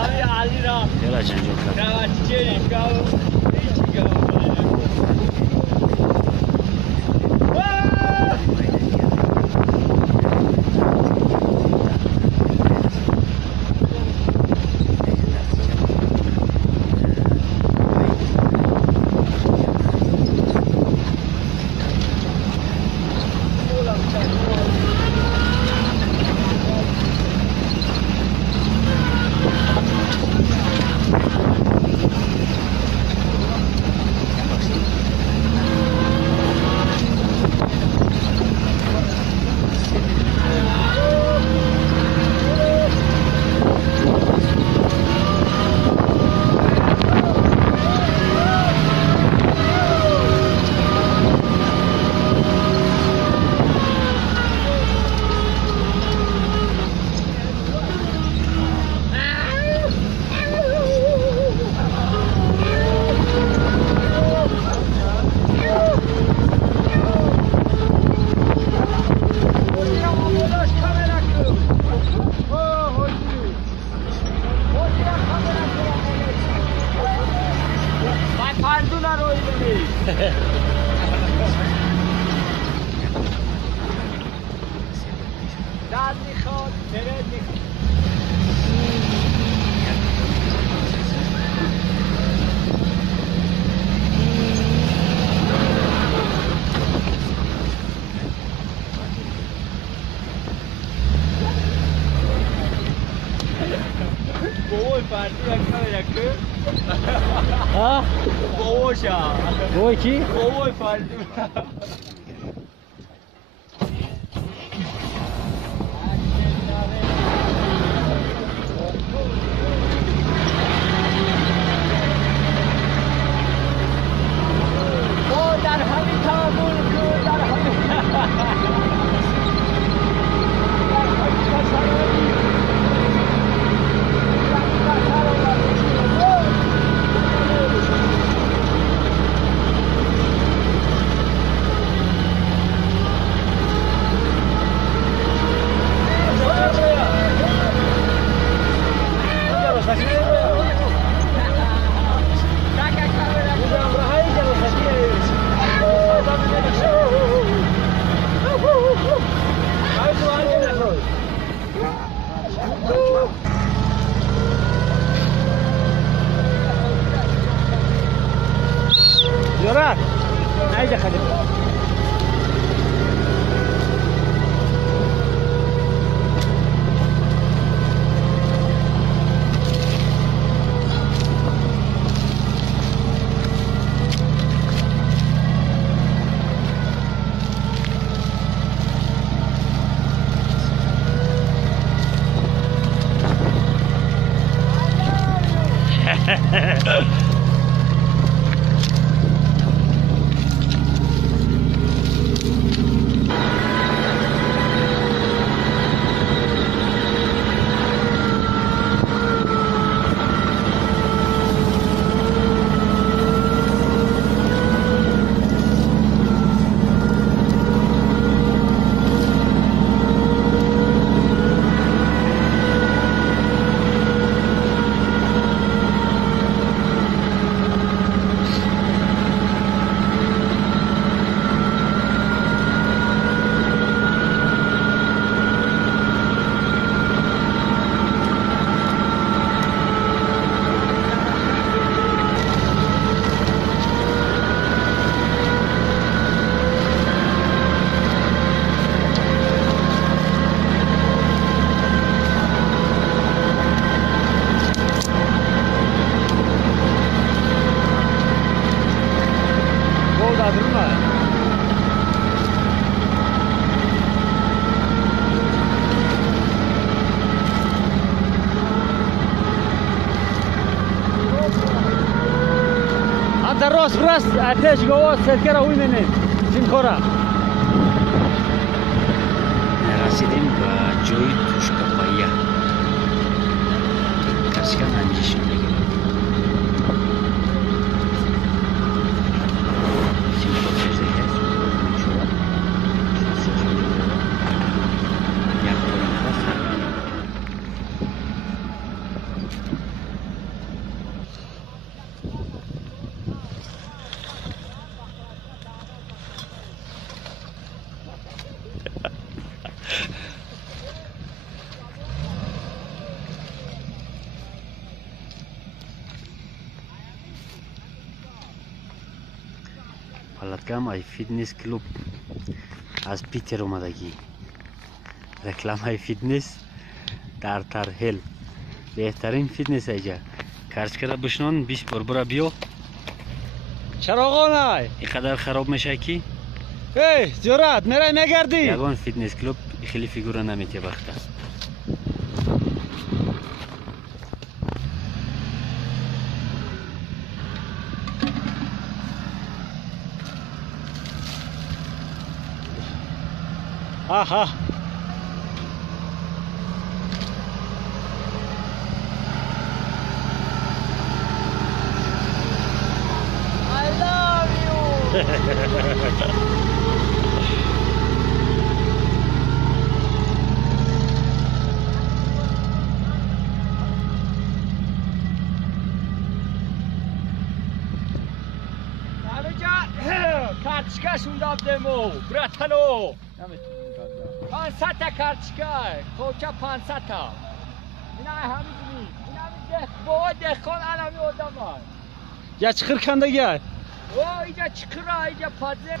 Abi Ali ra. Yala chanjo ka. Ra cheri ka. داد میخواد ترد میخواد Boy parti kamera kı. Ha? Boşa. Boy ki? Boy parti. Yorar. Haydi hadi. راست ارتش گواه سرکه را ویمینه زینخورا رسیدیم به جای توشکاپاییه کسکن همجیشون بگیم دادم ای فیتنس کلوب از پیتر اومدگی رکلام های فیتنس در ترهل بهترین فیتنس ایجا کارچ کرده بشنون 20 برا بیو چراغان اینقدر خراب میشه کی ای جرات میرای نگردی یگان فیتنس کلوب خیلی فیگور نمیته وقتا آها I love you. کارچکاشون دادمو براتلو 500 تا کارچکا کوچه 500 تا اینا همین اینا بابا دخان الان آدم یا چخر کندگی او اینجا چکرا اینجا پازه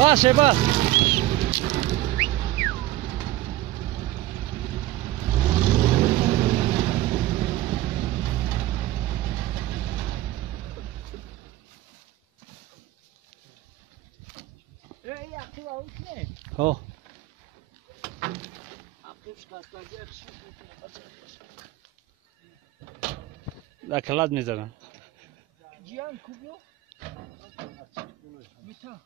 باشه باش او دا کلاد میزنم جیان کوبیو میتا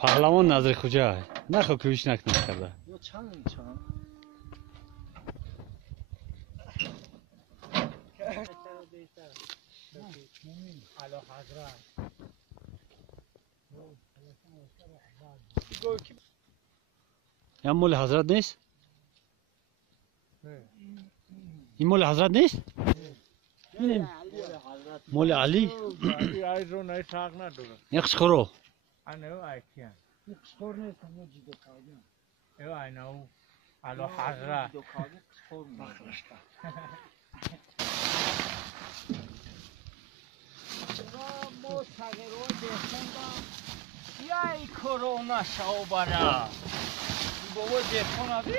پهلوان نظر کجا نخو کویش نکنه کرده یا چند علا حضرت یا مول حضرت نیست؟ این مول حضرت نیست؟ مول علی؟ یکش خورو I know I can. Yeah, I know. علا حضرت یای کرونا شو برا بابا دخون آبی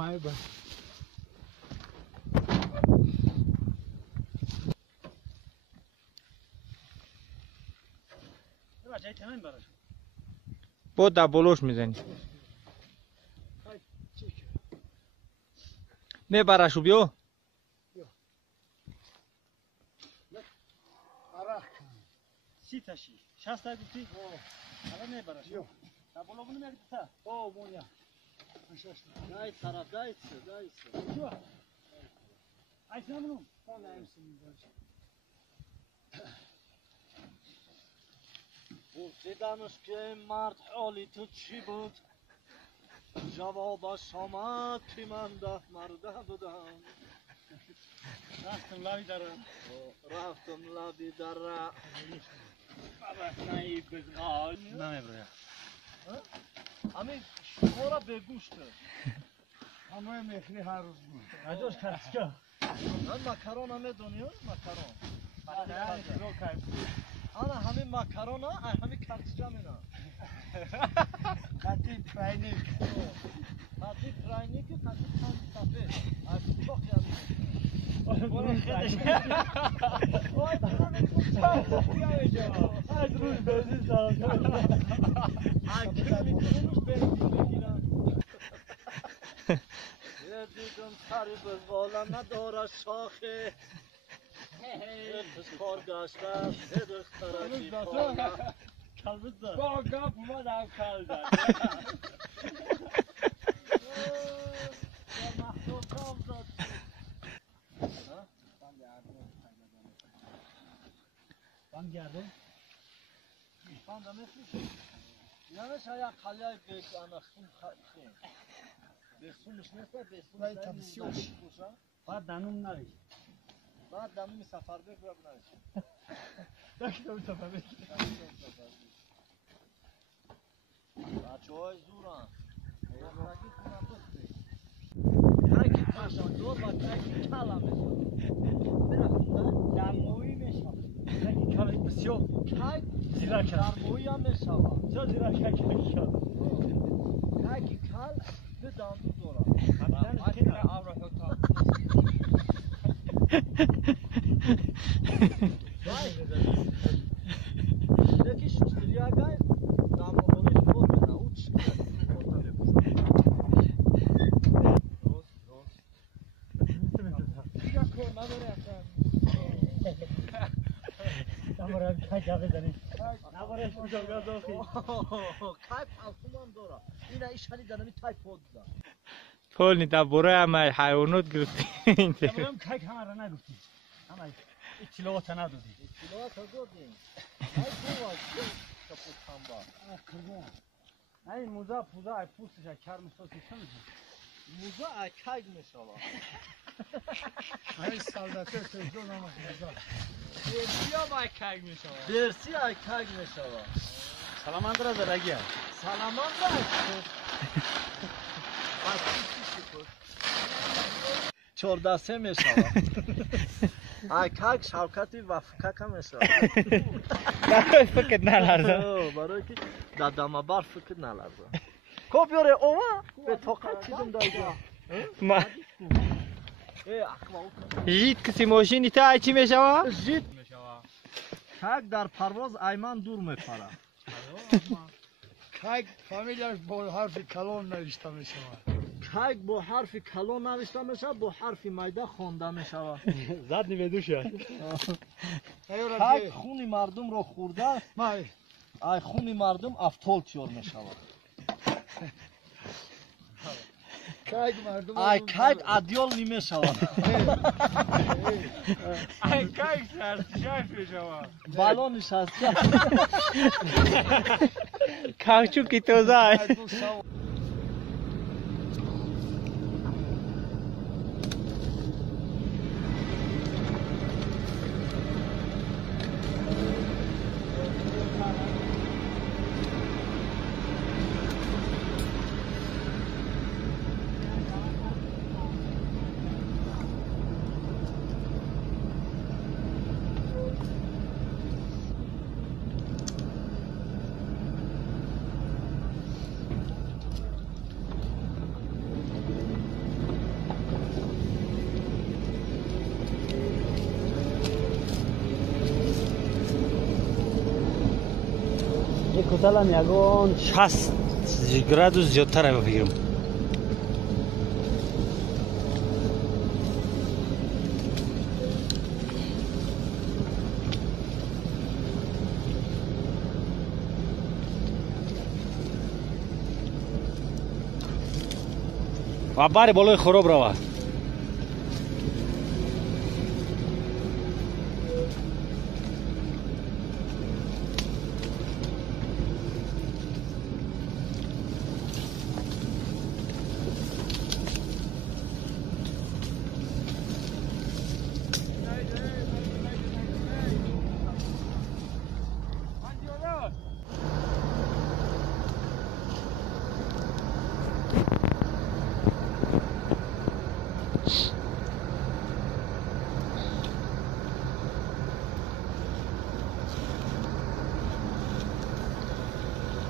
My bad. با دبولوش میزنی میبرشو بیو سی تاشی 60 تا گفتی الان میبرش دبولو منو میگی تا او مونیا دای طرف دای جو ای سامونو اون نمیسیم پرسیدمش که مرد حالی تو چی بود جوابش آمد که من 10 مرده بودم رفتم لبی داره رفتم لبی دره بابا نایی بزغال نمیبره همین شما را به گوش کرد همه میخری هر روز ادوش کارچکا من مکرون همه دنیا مکرون رو انا همین مکرون ها همین کارچکا مینا خطی پرینیک خطی پرینیک خطی صفحه از باقی هم از روز بزنی سلام یه دیدم سری بزغاله نداره شاخه کار گشته است دخترکی خاله Kalbizde. با گپ اومدم کل زد محصول کام داد Ben geldim. Ben de mesela yani şaya kalaya bir anasın kalsın. Besunmuş neyse besun. Vay, tansiyon. Bana danım ne? بعد دمی سفر بگو بنویس. Dakika bir sefer. بچه‌های زورن. مفرگی کنم بسته. هرکی پاشان دور و هرکی کلم بشن. برفتن Danmoyi meşam. Peki kalayı bisiyor. کای Zira kal. درمویی هم میشود. Çok zira kal kal. هرکی کل به دندون دورن. Kaptan ki ne? یکی شستری اگر دماغونی خود بدن او چی Tamam kay cavizani. Ne var eş bu cavgaz olsun. کای پلتومان داره این ایشانی دنمی تای پود داره پول نیتا برای همه حیوانات گرفتین Tamam kay kamera ne gittin? Ama itilovat ne dedi? اطلاع تا دادیم ای بوا کپوت تنبا Kırmızı. Ay muza puza ay pusuşa kar mısın sen mi? موزه اکگ میشود ای سالدته تجربه نمید درسی اکگ میشود Salaman biraz da ragiya. سلامان دا اکگ چورده سه میشود اکگ شوکتی و فکک میشود برای فکر نلرزم برای که دادم بر فکر نلرزم کو بیاره اوه به طاقت چیزم دایده ما ای اخوا جید کسی ماشین نیتا چی میشوه؟ جیت کگ در پرواز ایمن دور میپره کگ فامیلیاش با حرف کلان نوشته می شود کگ با حرف کلان نوشته میشه با حرف میده خوانده میشه Zadni ve duş ya. کگ خون مردم رو خورده مای ای خون مردم افتول تیور میشود کگ مردم ای کگ ادیال نمیشود ای کای سرسیش میشوه بالا نشسته کاوچو کی توزای Kotalam yagon 60 gradus زیادتر आहे بگیرم. و بار بالای خراب روه.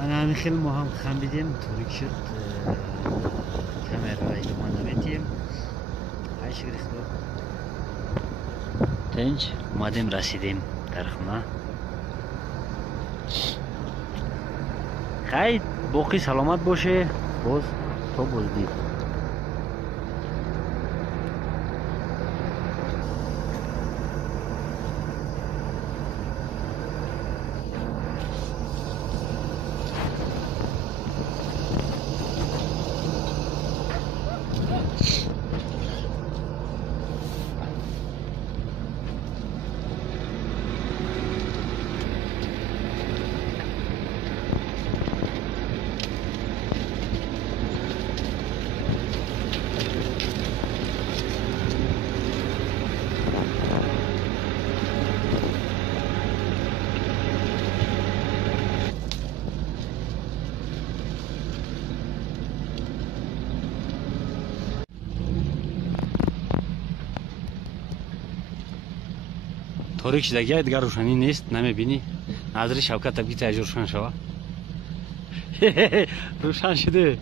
أنا خیلی ما هم خمیدیم توریک شد کامرای ما نمیتیم هایش گرفتم تنج اومدیم رسیدیم در خونه خیلی باقی سلامت باشه باز تا بازدید تاریک شدگی دیگر روشنی نیست نمیبینی نظر شوکت تبگی تاجر روشن شوه روشن شده